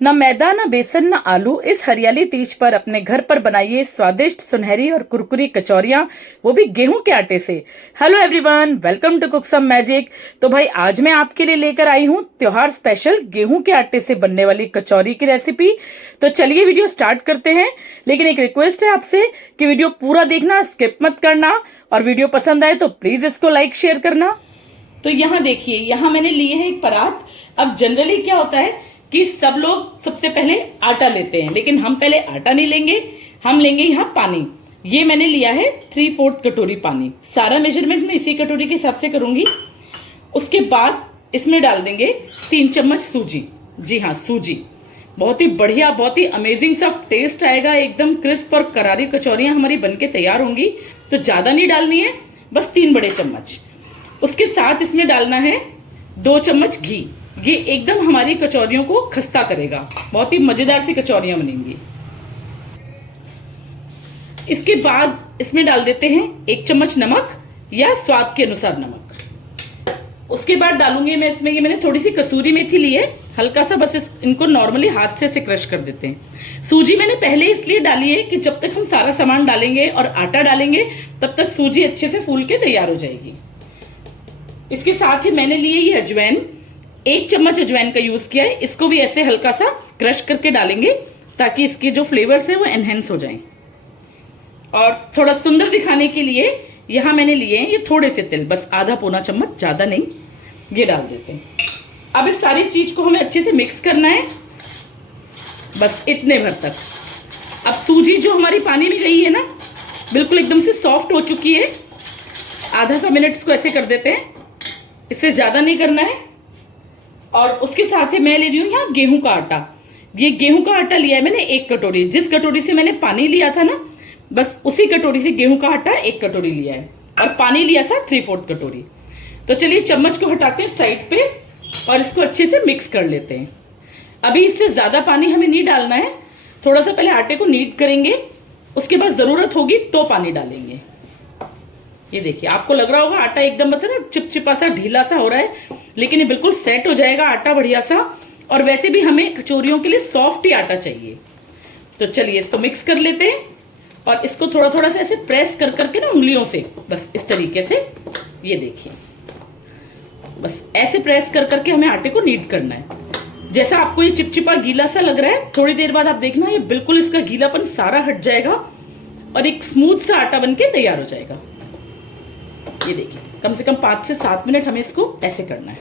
ना मैदा ना बेसन ना आलू, इस हरियाली तीज पर अपने घर पर बनाइए स्वादिष्ट सुनहरी और कुरकुरी कचौरियां, वो भी गेहूं के आटे से। Hello everyone, welcome to cook some magic. तो भाई आज मैं आपके लिए लेकर आई हूं त्योहार स्पेशल गेहूं के आटे से बनने वाली कचौरी की रेसिपी। तो चलिए वीडियो स्टार्ट करते हैं, लेकिन एक रिक्वेस्ट है आपसे कि वीडियो पूरा देखना, स्किप मत करना, और वीडियो पसंद आए तो प्लीज इसको लाइक शेयर करना। तो यहाँ देखिए, यहाँ मैंने लिए है एक परात। अब जनरली क्या होता है कि सब लोग सबसे पहले आटा लेते हैं, लेकिन हम पहले आटा नहीं लेंगे, हम लेंगे यहाँ पानी। ये मैंने लिया है 3/4 कटोरी पानी। सारा मेजरमेंट मैं इसी कटोरी के हिसाब से करूंगी। उसके बाद इसमें डाल देंगे 3 चम्मच सूजी। जी हाँ, सूजी। बहुत ही बढ़िया, बहुत ही अमेजिंग सा टेस्ट आएगा, एकदम क्रिस्प और करारी कचौरियां हमारी बनके तैयार होंगी। तो ज्यादा नहीं डालनी है, बस 3 बड़े चम्मच। उसके साथ इसमें डालना है 2 चम्मच घी। ये एकदम हमारी कचौरियों को खस्ता करेगा, बहुत ही मजेदार सी कचौरियां बनेंगी। इसके बाद इसमें डाल देते हैं 1 चम्मच नमक या स्वाद के अनुसार नमक। उसके बाद डालूंगी मैं इसमें, ये मैंने थोड़ी सी कसूरी मेथी ली है, हल्का सा, बस इनको नॉर्मली हाथ से क्रश कर देते हैं। सूजी मैंने पहले इसलिए डाली है कि जब तक हम सारा सामान डालेंगे और आटा डालेंगे तब तक सूजी अच्छे से फूल के तैयार हो जाएगी। इसके साथ ही मैंने लिए ये अजवाइन, 1 चम्मच अजवाइन का यूज किया है। इसको भी ऐसे हल्का सा क्रश करके डालेंगे ताकि इसके जो फ्लेवर्स है वो एनहेंस हो जाएं। और थोड़ा सुंदर दिखाने के लिए यहां मैंने लिए हैं ये थोड़े से तिल, बस आधा पौना चम्मच, ज्यादा नहीं। ये डाल देते हैं। अब इस सारी चीज को हमें अच्छे से मिक्स करना है, बस इतने भर तक। अब सूजी जो हमारी पानी में गई है ना, बिल्कुल एकदम से सॉफ्ट हो चुकी है। आधा सा मिनट इसको ऐसे कर देते हैं, इससे ज्यादा नहीं करना है। और उसके साथ ही मैं ले रही हूँ यहाँ गेहूं का आटा। ये गेहूं का आटा लिया है मैंने 1 कटोरी। जिस कटोरी से मैंने पानी लिया था ना, बस उसी कटोरी से गेहूं का आटा 1 कटोरी लिया है, और पानी लिया था 3/4 कटोरी। तो चलिए चम्मच को हटाते हैं साइड पे और इसको अच्छे से मिक्स कर लेते हैं। अभी इससे ज्यादा पानी हमें नहीं डालना है, थोड़ा सा पहले आटे को नीड करेंगे, उसके बाद जरूरत होगी तो पानी डालेंगे। ये देखिए, आपको लग रहा होगा आटा एकदम मतलब ना चिपचिपा सा, ढीला सा हो रहा है, लेकिन ये बिल्कुल सेट हो जाएगा आटा बढ़िया सा। और वैसे भी हमें कचौरियों के लिए सॉफ्ट ही आटा चाहिए। तो चलिए इसको मिक्स कर लेते हैं, और इसको थोड़ा थोड़ा सा ऐसे प्रेस कर करके ना उंगलियों से, बस इस तरीके से। ये देखिए, बस ऐसे प्रेस कर करके हमें आटे को नीड करना है। जैसा आपको ये चिपचिपा गीला सा लग रहा है, थोड़ी देर बाद आप देखना ये बिल्कुल इसका गीलापन सारा हट जाएगा और एक स्मूथ सा आटा बनके तैयार हो जाएगा। ये देखिए, कम से कम 5 से 7 मिनट हमें इसको ऐसे करना है।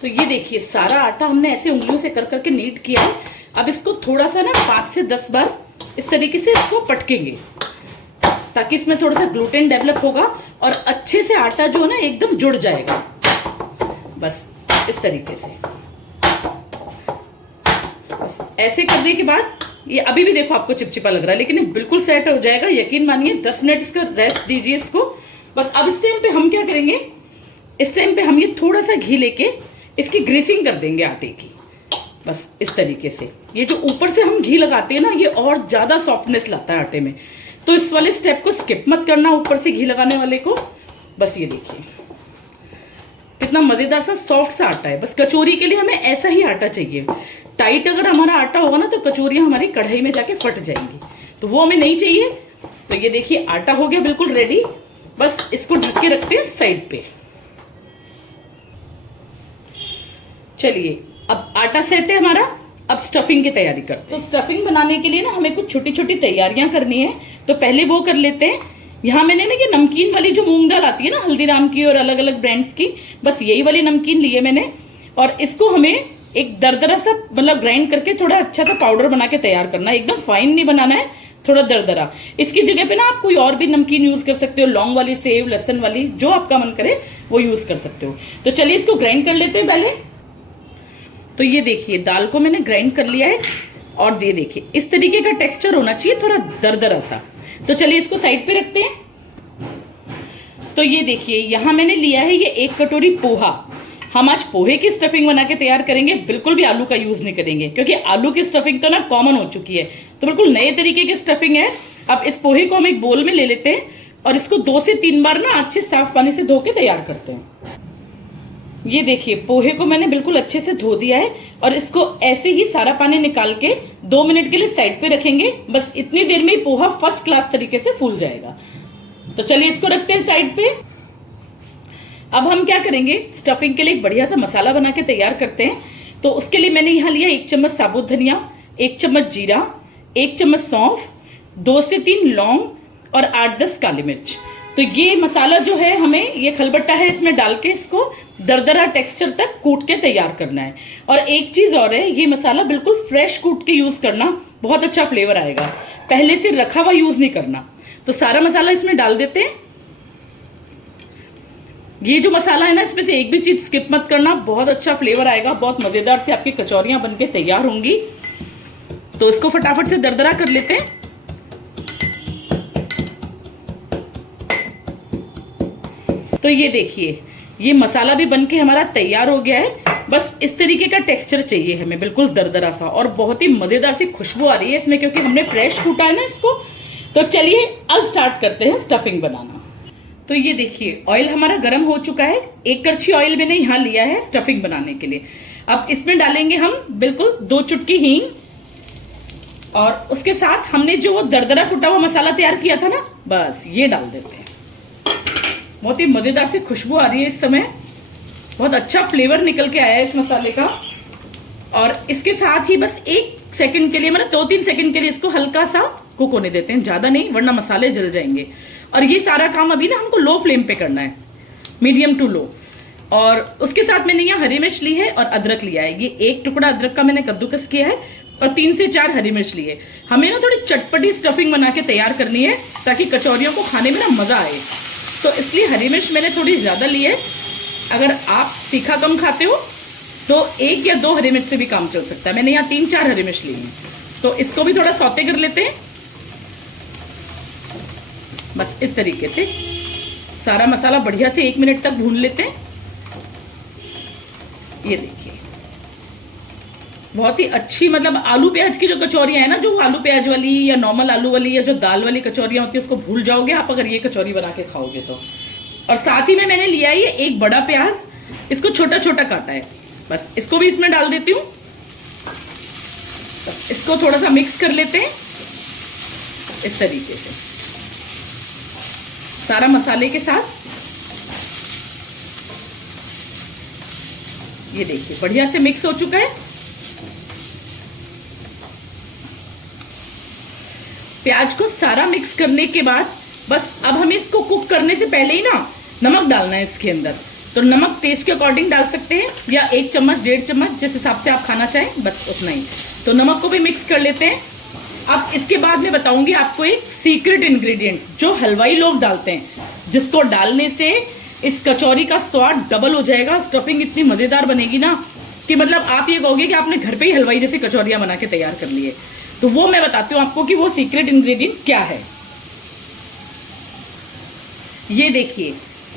तो ये देखिए, सारा आटा हमने ऐसे उंगलियों से कर करके नीड किया है। अब इसको थोड़ा सा ना 5 से 10 बार इस तरीके से इसको पटकेंगे, ताकि इसमें थोड़ा सा ग्लूटेन डेवलप होगा और अच्छे से आटा जो है ना एकदम जुड़ जाएगा। बस इस तरीके से, बस ऐसे करने के बाद ये अभी भी देखो आपको चिपचिपा लग रहा है, लेकिन ये बिल्कुल सेट हो जाएगा, यकीन मानिए। 10 मिनट इसका रेस्ट दीजिए इसको। बस अब इस टाइम पे हम क्या करेंगे, इस टाइम पे हम ये थोड़ा सा घी लेके इसकी ग्रीसिंग कर देंगे आटे की, बस इस तरीके से। ये जो ऊपर से हम घी लगाते हैं ना, ये और ज्यादा सॉफ्टनेस लाता है आटे में। तो इस वाले स्टेप को स्किप मत करना, ऊपर से घी लगाने वाले को। बस ये देखिए कितना मजेदार सा सॉफ्ट सा आटा है। बस कचौरी के लिए हमें ऐसा ही आटा चाहिए। टाइट अगर हमारा आटा होगा ना तो कचौरियां हमारी कढ़ाई में जाके फट जाएंगी, तो वो हमें नहीं चाहिए। तो ये देखिए, आटा हो गया बिल्कुल रेडी। बस इसको ढक के रखते हैं साइड पे। चलिए, अब आटा सेट है हमारा, अब स्टफिंग की तैयारी करते हैं। तो स्टफिंग बनाने के लिए ना हमें कुछ छोटी छोटी तैयारियां करनी है, तो पहले वो कर लेते हैं। यहाँ मैंने ना ये नमकीन वाली जो मूंग दाल आती है ना, हल्दीराम की और अलग अलग ब्रांड्स की, बस यही वाली नमकीन ली है मैंने। और इसको हमें एक दरदरा सा मतलब ग्राइंड करके थोड़ा अच्छा सा पाउडर बना के तैयार करना है। एकदम फाइन नहीं बनाना है, थोड़ा दरदरा। इसकी जगह पे ना आप कोई और भी नमकीन यूज कर सकते हो, लौंग वाली, सेव, लहसुन वाली, जो आपका मन करे वो यूज कर सकते हो। तो चलिए इसको ग्राइंड कर लेते हैं पहले। तो ये देखिए, दाल को मैंने ग्राइंड कर लिया है, और ये देखिए इस तरीके का टेक्सचर होना चाहिए, थोड़ा दरदरा सा। तो चलिए इसको साइड पे रखते हैं। तो ये देखिए, यहां मैंने लिया है ये 1 कटोरी पोहा। हम आज पोहे की स्टफिंग बना के तैयार करेंगे, बिल्कुल भी आलू का यूज नहीं करेंगे, क्योंकि आलू की स्टफिंग तो ना कॉमन हो चुकी है। तो बिल्कुल नए तरीके की स्टफिंग है। अब इस पोहे को हम एक बोल में ले लेते हैं और इसको 2 से 3 बार ना अच्छे साफ पानी से धो के तैयार करते हैं। ये देखिए पोहे को मैंने बिल्कुल अच्छे से धो दिया है और इसको ऐसे ही सारा पानी निकाल के 2 मिनट के लिए साइड पे रखेंगे। बस इतनी देर में ही पोहा फर्स्ट क्लास तरीके से फूल जाएगा। तो चलिए इसको रखते हैं साइड पे। अब हम क्या करेंगे, स्टफिंग के लिए एक बढ़िया सा मसाला बना के तैयार करते हैं। तो उसके लिए मैंने यहाँ लिया 1 चम्मच साबुत धनिया, 1 चम्मच जीरा, 1 चम्मच सौंफ, 2 से 3 लौंग और 8-10 काली मिर्च। तो ये मसाला जो है हमें, ये खलबट्टा है, इसमें डाल के इसको दरदरा टेक्सचर तक कूट के तैयार करना है। और एक चीज और है, ये मसाला बिल्कुल फ्रेश कूट के यूज करना, बहुत अच्छा फ्लेवर आएगा। पहले से रखा हुआ यूज नहीं करना। तो सारा मसाला इसमें डाल देते हैं। ये जो मसाला है ना, इसमें से एक भी चीज स्किप मत करना, बहुत अच्छा फ्लेवर आएगा, बहुत मजेदार से आपकी कचौरियां बनके तैयार होंगी। तो इसको फटाफट से दरदरा कर लेते हैं। तो ये देखिए, ये मसाला भी बनके हमारा तैयार हो गया है। बस इस तरीके का टेक्सचर चाहिए हमें, बिल्कुल दरदरा सा, और बहुत ही मजेदार सी खुशबू आ रही है इसमें, क्योंकि हमने फ्रेश कूटा है ना इसको। तो चलिए अब स्टार्ट करते हैं स्टफिंग बनाना। तो ये देखिए ऑयल हमारा गर्म हो चुका है। 1 करछी ऑयल मैंने यहाँ लिया है स्टफिंग बनाने के लिए। अब इसमें डालेंगे हम बिल्कुल 2 चुटकी हींग, और उसके साथ हमने जो वो दरदरा कुटा हुआ मसाला तैयार किया था ना, बस ये डाल देते हैं। बहुत ही मजेदार सी खुशबू आ रही है इस समय, बहुत अच्छा फ्लेवर निकल के आया है इस मसाले का। और इसके साथ ही बस 1 सेकंड के लिए, मतलब 2-3 सेकंड के लिए इसको हल्का सा कुक होने देते हैं, ज्यादा नहीं वरना मसाले जल जाएंगे। और ये सारा काम अभी ना हमको लो फ्लेम पे करना है, मीडियम टू लो। और उसके साथ मैंने यहाँ हरी मिर्च ली है और अदरक लिया है। ये 1 टुकड़ा अदरक का मैंने कद्दूकस किया है और 3 से 4 हरी मिर्च ली है। हमें ना थोड़ी चटपटी स्टफिंग बना के तैयार करनी है, ताकि कचौरियों को खाने में ना मजा आए। तो इसलिए हरी मिर्च मैंने थोड़ी ज्यादा ली है। अगर आप तीखा कम खाते हो तो 1 या 2 हरी मिर्च से भी काम चल सकता है। मैंने यहाँ 3-4 हरी मिर्च ली है। तो इसको भी थोड़ा सौते कर लेते हैं। बस इस तरीके से सारा मसाला बढ़िया से 1 मिनट तक भून लेते हैं। ये देखिए बहुत ही अच्छी, मतलब आलू प्याज की जो कचौरियां है ना, जो आलू प्याज वाली या नॉर्मल आलू वाली या जो दाल वाली कचौरियां होती है, उसको भूल जाओगे आप अगर ये कचौरी बना के खाओगे तो। और साथ ही में मैंने लिया है ये 1 बड़ा प्याज, इसको छोटा छोटा काटा है। बस इसको भी इसमें डाल देती हूँ। इसको थोड़ा सा मिक्स कर लेते हैं इस तरीके से सारा मसाले के साथ। ये देखिए बढ़िया से मिक्स हो चुका है। प्याज को सारा मिक्स करने के बाद बस अब हमें इसको कुक करने से पहले ही ना नमक डालना है इसके अंदर। तो नमक टेस्ट के अकॉर्डिंग डाल सकते हैं, या 1 चम्मच 1.5 चम्मच जिस हिसाब से आप खाना चाहें, बस उतना ही। तो नमक को भी मिक्स कर लेते हैं। अब इसके बाद मैं बताऊंगी आपको एक सीक्रेट इंग्रेडिएंट जो हलवाई लोग डालते हैं, जिसको डालने से इस कचौरी का स्वाद डबल हो जाएगा। स्टफिंग इतनी मजेदार बनेगी ना कि मतलब आप ये कहोगे कि आपने घर पे ही हलवाई जैसी कचौरियां बना के तैयार कर ली है। तो वो मैं बताती हूँ आपको कि वो सीक्रेट इंग्रेडिएंट क्या है। ये देखिए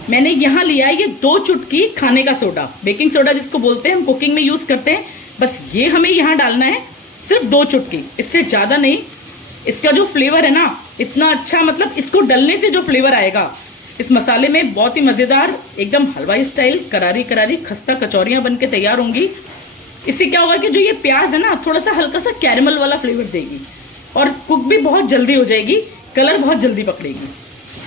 मैंने यहाँ लिया है ये 2 चुटकी खाने का सोडा, बेकिंग सोडा जिसको बोलते हैं, हम कुकिंग में यूज करते हैं। बस ये हमें यहाँ डालना है, सिर्फ 2 चुटकी, इससे ज्यादा नहीं। इसका जो फ्लेवर है ना इतना अच्छा, मतलब इसको डलने से जो फ्लेवर आएगा इस मसाले में, बहुत ही मजेदार, एकदम हलवाई स्टाइल करारी करारी खस्ता कचौरियां बनके तैयार होंगी। इससे क्या होगा कि जो ये प्याज है ना थोड़ा सा हल्का सा कैरेमल वाला फ्लेवर देगी, और कुक भी बहुत जल्दी हो जाएगी, कलर बहुत जल्दी पकड़ेगी।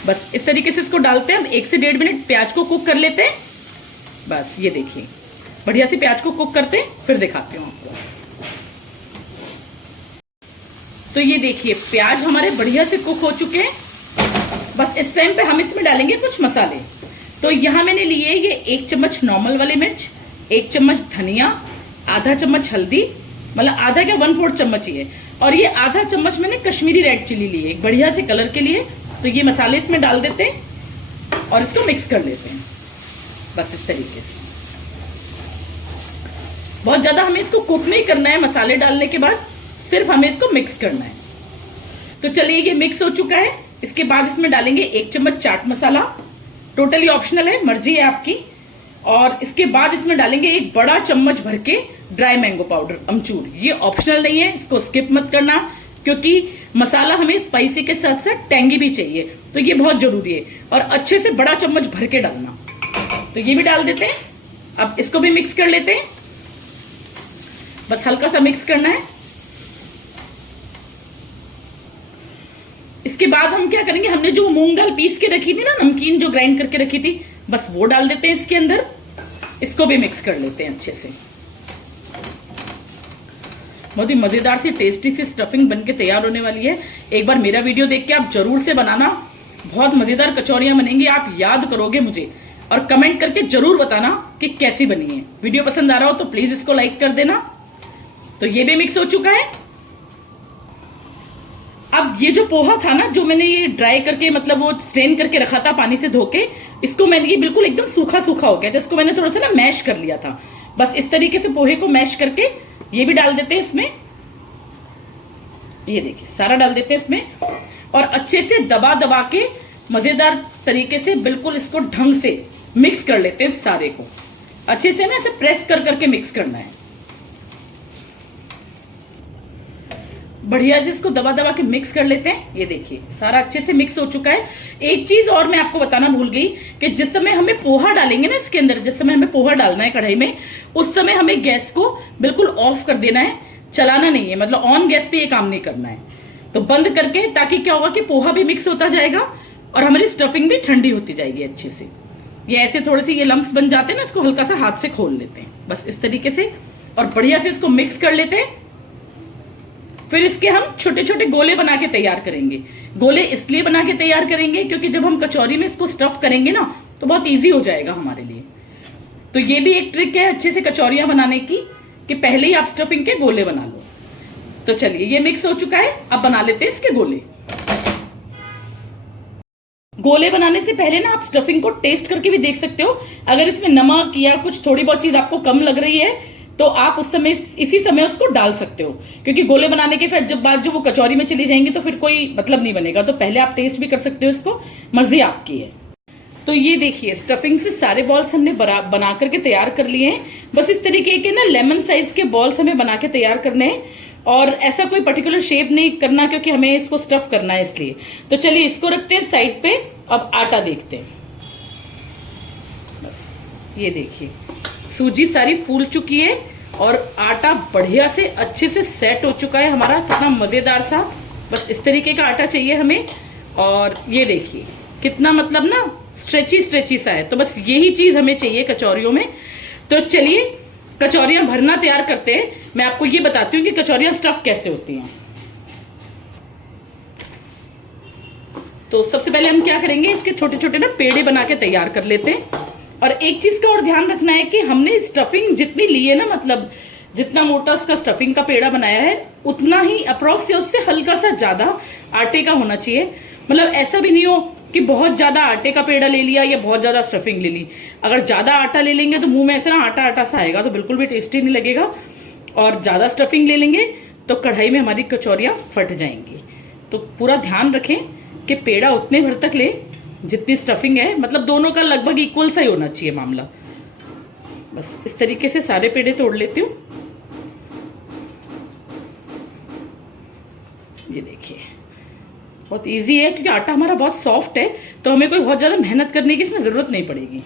बस इस तरीके से इसको डालते हैं हम। 1 से 1.5 मिनट प्याज को कुक कर लेते हैं। बस ये देखिए बढ़िया से प्याज को कुक करते हैं, फिर दिखाती हूँ आपको। तो ये देखिए प्याज हमारे बढ़िया से कुक हो चुके हैं। बस इस टाइम पे हम इसमें डालेंगे कुछ मसाले। तो यहाँ मैंने लिए ये 1 चम्मच नॉर्मल वाले मिर्च, 1 चम्मच धनिया, आधा चम्मच हल्दी, मतलब आधा क्या 1/4 चम्मच ही है, और ये आधा चम्मच मैंने कश्मीरी रेड चिली ली है एक बढ़िया से कलर के लिए। तो ये मसाले इसमें डाल देते हैं और इसको मिक्स कर लेते हैं। बस इस तरीके से, बहुत ज्यादा हमें इसको कुक नहीं करना है। मसाले डालने के बाद सिर्फ हमें इसको मिक्स करना है। तो चलिए ये मिक्स हो चुका है। इसके बाद इसमें डालेंगे 1 चम्मच चाट मसाला, टोटली ऑप्शनल है, मर्जी है आपकी। और इसके बाद इसमें डालेंगे 1 बड़ा चम्मच भर के ड्राई मैंगो पाउडर, अमचूर। ये ऑप्शनल नहीं है, इसको स्किप मत करना, क्योंकि मसाला हमें स्पाइसी के साथ साथ टैंगी भी चाहिए, तो ये बहुत जरूरी है। और अच्छे से बड़ा चम्मच भर के डालना। तो ये भी डाल देते हैं। अब इसको भी मिक्स कर लेते हैं, बस हल्का सा मिक्स करना है। इसके बाद हम क्या करेंगे, हमने जो मूंग दाल पीस के रखी थी ना, नमकीन जो ग्राइंड करके रखी थी, बस वो डाल देते हैं इसके अंदर। इसको भी मिक्स कर लेते हैं अच्छे से। बहुत ही मजेदार सी टेस्टी सी स्टफिंग बनके तैयार होने वाली है। एक बार मेरा वीडियो देख के आप जरूर से बनाना, बहुत मजेदार कचौरियां बनेंगी। आप याद करोगे मुझे और कमेंट करके जरूर बताना कि कैसी बनी है। वीडियो पसंद आ रहा हो तो प्लीज इसको लाइक कर देना। तो ये भी मिक्स हो चुका है। अब ये जो पोहा था ना, जो मैंने ये ड्राई करके मतलब वो स्ट्रेन करके रखा था पानी से धो के, इसको मैंने, ये बिल्कुल एकदम सूखा सूखा हो गया था, इसको मैंने थोड़ा सा ना मैश कर लिया था। बस इस तरीके से पोहे को मैश करके ये भी डाल देते हैं इसमें। ये देखिए सारा डाल देते हैं इसमें और अच्छे से दबा दबा के मजेदार तरीके से बिल्कुल इसको ढंग से मिक्स कर लेते हैं। सारे को अच्छे से ना ऐसे प्रेस कर करके मिक्स करना है। बढ़िया से इसको दबा दबा के मिक्स कर लेते हैं। ये देखिए सारा अच्छे से मिक्स हो चुका है। एक चीज और मैं आपको बताना भूल गई कि जिस समय हमें पोहा डालेंगे ना इसके अंदर, जिस समय हमें पोहा डालना है कढ़ाई में, उस समय हमें गैस को बिल्कुल ऑफ कर देना है, चलाना नहीं है। मतलब ऑन गैस पे ये काम नहीं करना है, तो बंद करके, ताकि क्या होगा कि पोहा भी मिक्स होता जाएगा और हमारी स्टफिंग भी ठंडी होती जाएगी अच्छे से। ये ऐसे थोड़े से ये लम्स बन जाते हैं ना, इसको हल्का सा हाथ से खोल लेते हैं बस इस तरीके से और बढ़िया से इसको मिक्स कर लेते हैं। फिर इसके हम छोटे छोटे गोले बना के तैयार करेंगे। गोले इसलिए बना के तैयार करेंगे क्योंकि जब हम कचौरी में इसको स्टफ करेंगे ना तो बहुत इजी हो जाएगा हमारे लिए। तो ये भी एक ट्रिक है अच्छे से कचौरियां बनाने की, कि पहले ही आप स्टफिंग के गोले बना लो। तो चलिए ये मिक्स हो चुका है, अब बना लेते हैं इसके गोले। गोले बनाने से पहले ना आप स्टफिंग को टेस्ट करके भी देख सकते हो। अगर इसमें नमक या कुछ थोड़ी बहुत चीज आपको कम लग रही है तो आप उस समय, इसी समय उसको डाल सकते हो, क्योंकि गोले बनाने के फिर जब बाद जो वो कचौरी में चली जाएंगी तो फिर कोई मतलब नहीं बनेगा। तो पहले आप टेस्ट भी कर सकते हो, इसको मर्जी आपकी है। तो ये देखिए स्टफिंग से सारे बॉल्स हमने बना करके तैयार कर लिए हैं। बस इस तरीके के ना लेमन साइज के बॉल्स हमें बना के तैयार करने हैं और ऐसा कोई पर्टिकुलर शेप नहीं करना, क्योंकि हमें इसको स्टफ करना है इसलिए। तो चलिए इसको रखते हैं साइड पे। अब आटा देखते हैं। बस ये देखिए सूजी सारी फूल चुकी है और आटा बढ़िया से अच्छे से सेट हो चुका है हमारा, कितना मजेदार सा। बस इस तरीके का आटा चाहिए हमें। और ये देखिए कितना मतलब ना स्ट्रेची स्ट्रेची सा है। तो बस यही चीज हमें चाहिए कचौरियों में। तो चलिए कचौरियां भरना तैयार करते हैं। मैं आपको ये बताती हूँ कि कचौरियां स्टफ कैसे होती हैं। तो सबसे पहले हम क्या करेंगे, इसके छोटे छोटे ना पेड़े बना के तैयार कर लेते हैं। और एक चीज का और ध्यान रखना है कि हमने स्टफिंग जितनी ली है ना, मतलब जितना मोटा उसका स्टफिंग का पेड़ा बनाया है, उतना ही अप्रोक्स या उससे हल्का सा ज्यादा आटे का होना चाहिए। मतलब ऐसा भी नहीं हो कि बहुत ज्यादा आटे का पेड़ा ले लिया या बहुत ज्यादा स्टफिंग ले ली। अगर ज्यादा आटा ले लेंगे तो मुंह में ऐसा ना आटा आटा सा आएगा, तो बिल्कुल भी टेस्टी नहीं लगेगा। और ज्यादा स्टफिंग ले लेंगे तो कढ़ाई में हमारी कचौरियां फट जाएंगी। तो पूरा ध्यान रखें कि पेड़ा उतने भर तक ले जितनी स्टफिंग है, मतलब दोनों का लगभग इक्वल सा ही होना चाहिए मामला। बस इस तरीके से सारे पेड़े तोड़ लेती हूँ। ये देखिए बहुत इजी है, क्योंकि आटा हमारा बहुत सॉफ्ट है, तो हमें कोई बहुत ज्यादा मेहनत करने की इसमें जरूरत नहीं पड़ेगी।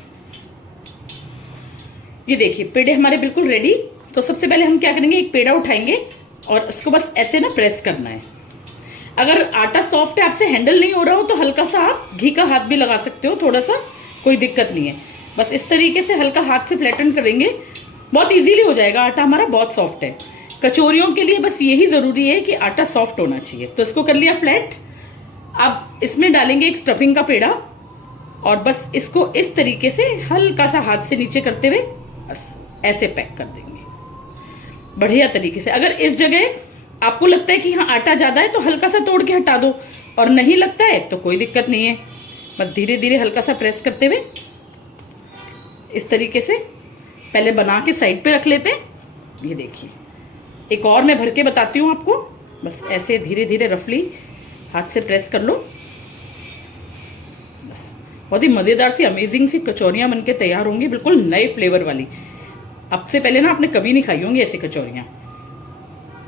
ये देखिए पेड़े हमारे बिल्कुल रेडी। तो सबसे पहले हम क्या करेंगे, एक पेड़ा उठाएंगे और इसको बस ऐसे ना प्रेस करना है। अगर आटा सॉफ्ट है, आपसे हैंडल नहीं हो रहा हो, तो हल्का सा आप घी का हाथ भी लगा सकते हो, थोड़ा सा, कोई दिक्कत नहीं है। बस इस तरीके से हल्का हाथ से फ्लैटन करेंगे, बहुत इजीली हो जाएगा। आटा हमारा बहुत सॉफ्ट है। कचौरियों के लिए बस यही जरूरी है कि आटा सॉफ्ट होना चाहिए। तो इसको कर लिया फ्लैट। अब इसमें डालेंगे एक स्टफिंग का पेड़ा और बस इसको इस तरीके से हल्का सा हाथ से नीचे करते हुए बस ऐसे पैक कर देंगे बढ़िया तरीके से। अगर इस जगह आपको लगता है कि हाँ आटा ज्यादा है तो हल्का सा तोड़ के हटा दो, और नहीं लगता है तो कोई दिक्कत नहीं है। बस धीरे धीरे हल्का सा प्रेस करते हुए इस तरीके से पहले बना के साइड पे रख लेते हैं। ये देखिए एक और मैं भर के बताती हूँ आपको। बस ऐसे धीरे धीरे रफली हाथ से प्रेस कर लो। बस बहुत ही मजेदार सी अमेजिंग सी कचौरियां बनके तैयार होंगी, बिल्कुल नए फ्लेवर वाली। अब से पहले ना आपने कभी नहीं खाई होंगी ऐसी कचौरियां।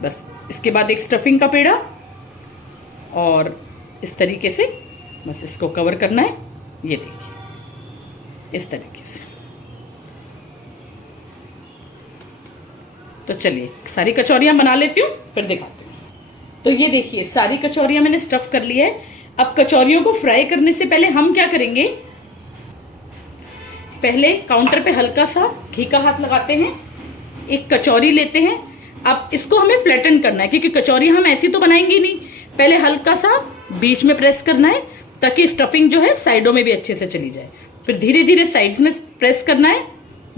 बस इसके बाद एक स्टफिंग का पेड़ा और इस तरीके से बस इसको कवर करना है। ये देखिए इस तरीके से तो चलिए सारी कचौरियां बना लेती हूँ, फिर दिखाती हूँ। तो ये देखिए सारी कचौरियां मैंने स्टफ कर ली है। अब कचौरियों को फ्राई करने से पहले हम क्या करेंगे, पहले काउंटर पे हल्का सा घी का हाथ लगाते हैं, एक कचौरी लेते हैं। अब इसको हमें फ्लैटन करना है, क्योंकि कचौरी हम ऐसी तो बनाएंगे नहीं। पहले हल्का सा बीच में प्रेस करना है ताकि स्टफिंग जो है साइडों में भी अच्छे से चली जाए। फिर धीरे धीरे साइड्स में प्रेस करना है।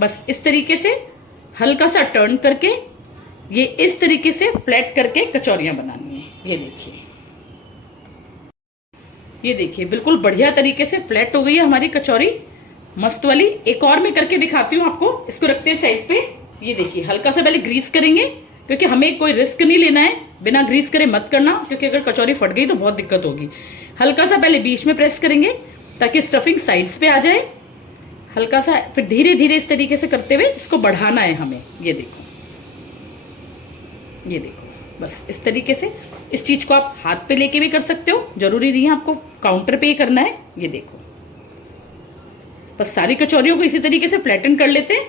बस इस तरीके से हल्का सा टर्न करके ये इस तरीके से फ्लैट करके कचौरियां बनानी है। ये देखिए बिल्कुल बढ़िया तरीके से फ्लैट हो गई है हमारी कचौरी, मस्त वाली। एक और मैं करके दिखाती हूँ आपको। इसको रखते हैं साइड पे। ये देखिए हल्का सा पहले ग्रीस करेंगे, क्योंकि हमें कोई रिस्क नहीं लेना है, बिना ग्रीस करे मत करना, क्योंकि अगर कचौरी फट गई तो बहुत दिक्कत होगी। हल्का सा पहले बीच में प्रेस करेंगे ताकि स्टफिंग साइड्स पे आ जाए, हल्का सा। फिर धीरे धीरे इस तरीके से करते हुए इसको बढ़ाना है हमें। ये देखो, बस इस तरीके से। इस चीज को आप हाथ पे लेके भी कर सकते हो, जरूरी नहीं है आपको काउंटर पे ही करना है। ये देखो, बस सारी कचौरियों को इसी तरीके से फ्लैटन कर लेते हैं।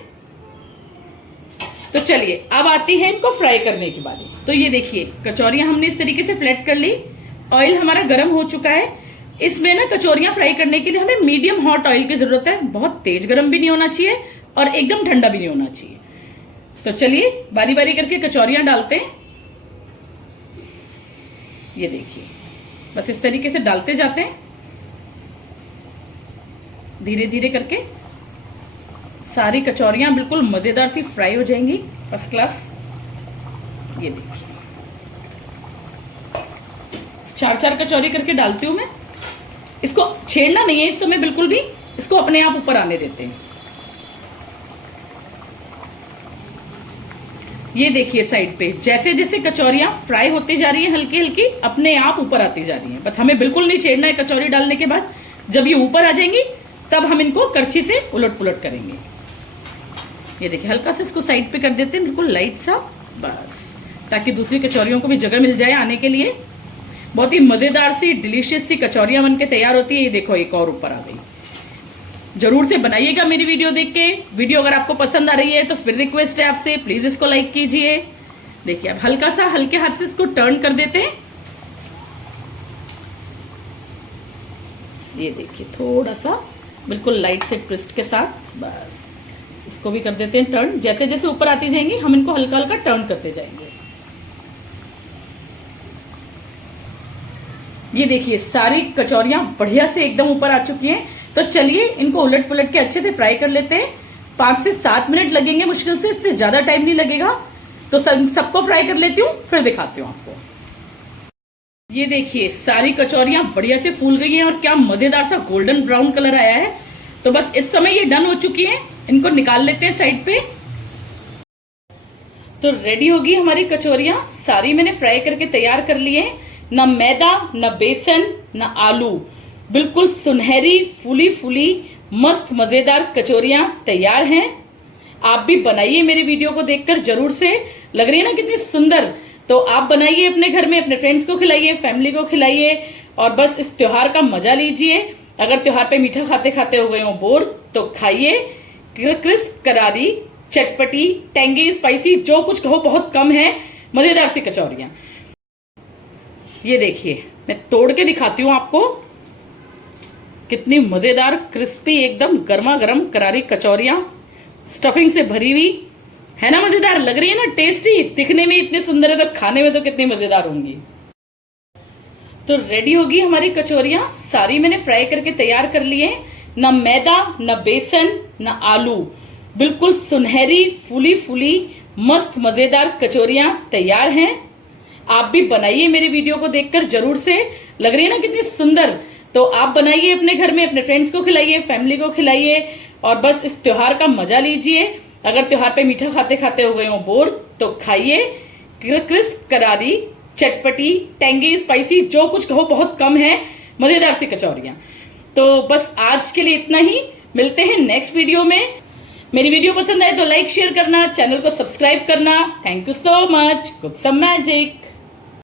तो चलिए अब आती है इनको फ्राई करने की बारी। तो ये देखिए कचौरियां हमने इस तरीके से फ्लैट कर ली। ऑयल हमारा गर्म हो चुका है। इसमें ना कचौरियां फ्राई करने के लिए हमें मीडियम हॉट ऑयल की जरूरत है। बहुत तेज गर्म भी नहीं होना चाहिए और एकदम ठंडा भी नहीं होना चाहिए। तो चलिए बारी बारी करके कचौरियां डालते हैं। ये देखिए बस इस तरीके से डालते जाते हैं, धीरे धीरे करके सारी कचौरियां बिल्कुल मजेदार सी फ्राई हो जाएंगी, फर्स्ट क्लास। ये देखिए 4-4 कचौरी करके डालती हूं मैं। इसको छेड़ना नहीं है इस समय बिल्कुल भी, इसको अपने आप ऊपर आने देते हैं। ये देखिए साइड पे जैसे जैसे कचौरियां फ्राई होती जा रही हैं हल्की हल्की, अपने आप ऊपर आती जा रही हैं। बस हमें बिल्कुल नहीं छेड़ना है कचौरी डालने के बाद। जब ये ऊपर आ जाएंगी तब हम इनको करछी से उलट पुलट करेंगे। ये देखिए हल्का से इसको साइड पे कर देते हैं, बिल्कुल लाइट सा, बस, ताकि दूसरी कचौरियों को भी जगह मिल जाए आने के लिए। बहुत ही मजेदार सी डिलीशियस सी कचौरियां बनके तैयार होती है। ये देखो एक और ऊपर आ गई। जरूर से बनाइएगा मेरी वीडियो देख के। वीडियो अगर आपको पसंद आ रही है तो फिर रिक्वेस्ट है आपसे, प्लीज इसको लाइक कीजिए। देखिए अब हल्का सा हल्के हाथ से इसको टर्न कर देते हैं। ये देखिए थोड़ा सा बिल्कुल लाइट से ट्विस्ट के साथ, बस इसको भी कर देते हैं टर्न। जैसे जैसे ऊपर आती जाएंगी हम इनको हल्का हल्का टर्न करते जाएंगे। ये देखिए सारी कचौरियां बढ़िया से एकदम ऊपर आ चुकी हैं। तो चलिए इनको उलट पुलट के अच्छे से फ्राई कर लेते हैं। 5 से 7 मिनट लगेंगे मुश्किल से, इससे ज्यादा टाइम नहीं लगेगा। तो सबको फ्राई कर लेती हूँ, फिर दिखाती हूँ आपको। ये देखिए सारी कचौरियां बढ़िया से फूल गई हैं और क्या मजेदार सा गोल्डन ब्राउन कलर आया है। तो बस इस समय ये डन हो चुकी हैं, इनको निकाल लेते हैं साइड पे। तो रेडी होगी हमारी कचौरियां। सारी मैंने फ्राई करके तैयार कर ली है। ना मैदा, ना बेसन, ना आलू, बिल्कुल सुनहरी फूली फूली मस्त मजेदार कचौरियां तैयार हैं। आप भी बनाइए मेरी वीडियो को देखकर जरूर से। लग रही है ना कितनी सुंदर। तो आप बनाइए अपने घर में, अपने फ्रेंड्स को खिलाइए, फैमिली को खिलाइए और बस इस त्योहार का मजा लीजिए। अगर त्योहार पे मीठा खाते खाते हो गए हो बोर, तो खाइए क्रिस्प, करारी, चटपटी, टेंगी, स्पाइसी, जो कुछ कहो बहुत कम है, मजेदार सी कचौरियां। ये देखिए मैं तोड़ के दिखाती हूँ आपको, कितनी मजेदार क्रिस्पी एकदम गर्मा गर्म करारी कचौरियां स्टफिंग से भरी हुई है ना। मजेदार लग रही है ना, टेस्टी, दिखने में इतनी सुंदर है तो खाने में तो कितनी मजेदार होंगी। तो रेडी होगी हमारी कचौरियां। सारी मैंने फ्राई करके तैयार कर ली है। ना मैदा, ना बेसन, ना आलू, बिल्कुल सुनहरी फूली फूली मस्त मजेदार कचौरियां तैयार हैं। आप भी बनाइए मेरी वीडियो को देखकर जरूर से। लग रही है ना कितनी सुंदर। तो आप बनाइए अपने घर में, अपने फ्रेंड्स को खिलाइए, फैमिली को खिलाइए और बस इस त्योहार का मजा लीजिए। अगर त्योहार पे मीठा खाते खाते हो गए हो बोर, तो खाइए क्रिस्प, करारी, चटपटी, टेंगी, स्पाइसी, जो कुछ कहो बहुत कम है, मजेदार सी कचौरियां। तो बस आज के लिए इतना ही। मिलते हैं नेक्स्ट वीडियो में। मेरी वीडियो पसंद आए तो लाइक शेयर करना, चैनल को सब्सक्राइब करना। Thank you so much. Cook some magic.